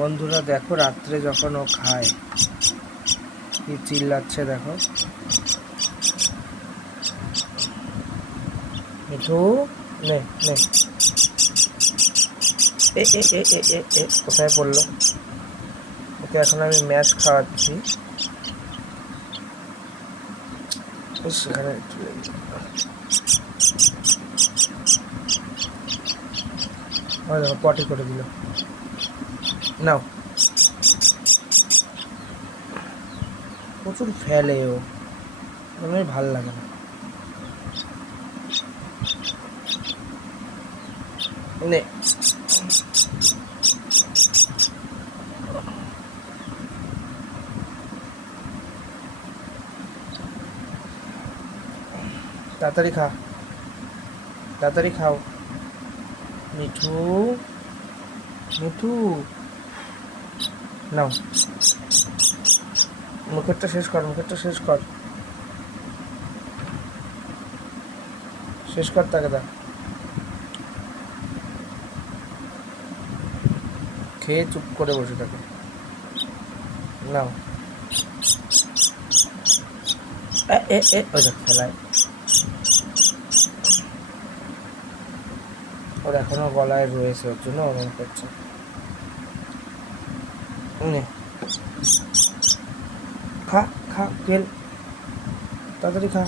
বন্ধুরা দেখো, রাত্রে যখন ও খায় কি চিল্লাচ্ছে দেখো। মিঠু, নে নে, এ এ এ এ এ এ কোথায় পড়লো? ওকে এখন আমি ম্যাশ খাওয়াচ্ছি। সেখানে দেখো পটি করে দিল। নাও, প্রচুর ফেলে ও, মনে হয় ভাল লাগে না। নে, তাড়াতাড়ি খা, তাড়াতাড়ি খাও। মিঠু, মিঠু, নাও, মুখেরটা শেষ কর, মুখেরটা শেষ কর, শেষ কর, তাকে দা। খেয়ে চুপ করে বসে থাকে। নাও, এ এ এ ওই দেখ ফেলায়। ওর এখনো গলায় রয়েছে, ওর জন্য ওরকম করছে। নে, খা খা, খেল, তাড়াতাড়ি খা,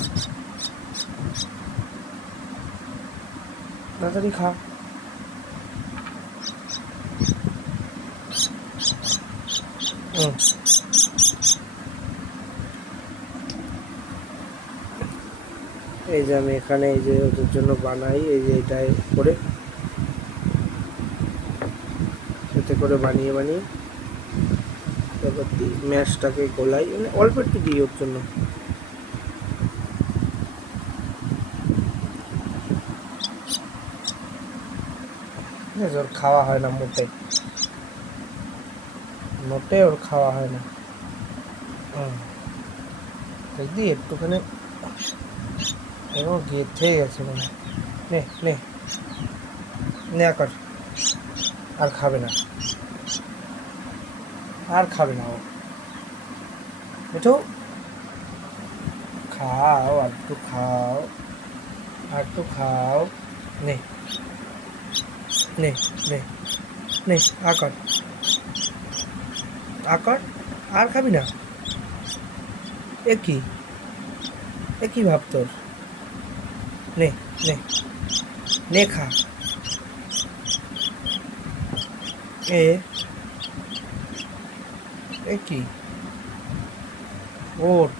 তাড়াতাড়ি খা। এই যে আমি এখানে এই যে ওদের জন্য বানাই, এই যে এটাই করে, এতে করে বানিয়ে বানিয়ে তারপর দিই ম্যাশটাকে গোলাই, মানে অল্প একটু দিই ওর জন্য। ঠিক আছে, ওর খাওয়া হয় না মোটে, মোটে ওর খাওয়া হয় না। দেখবি একটুখানি এরকম গেঁথে গেছে মনে হয়। নে নে নে, কর, আর খাবে না, আর খাবে না ও। মিঠু, খাও, আর একটু খাও, আর একটু খাও। নে নে নে নে, আকর, আকর, আর খাবি না? এ কি ভাব তোর? নে নে নে, খা। এ কি, ওঠ,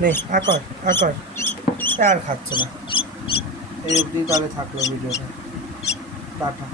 নে, আকর আকর। আর খাচ্ছে না। এই অবধি তাহলে থাকলো ভিডিওটা। টাটা।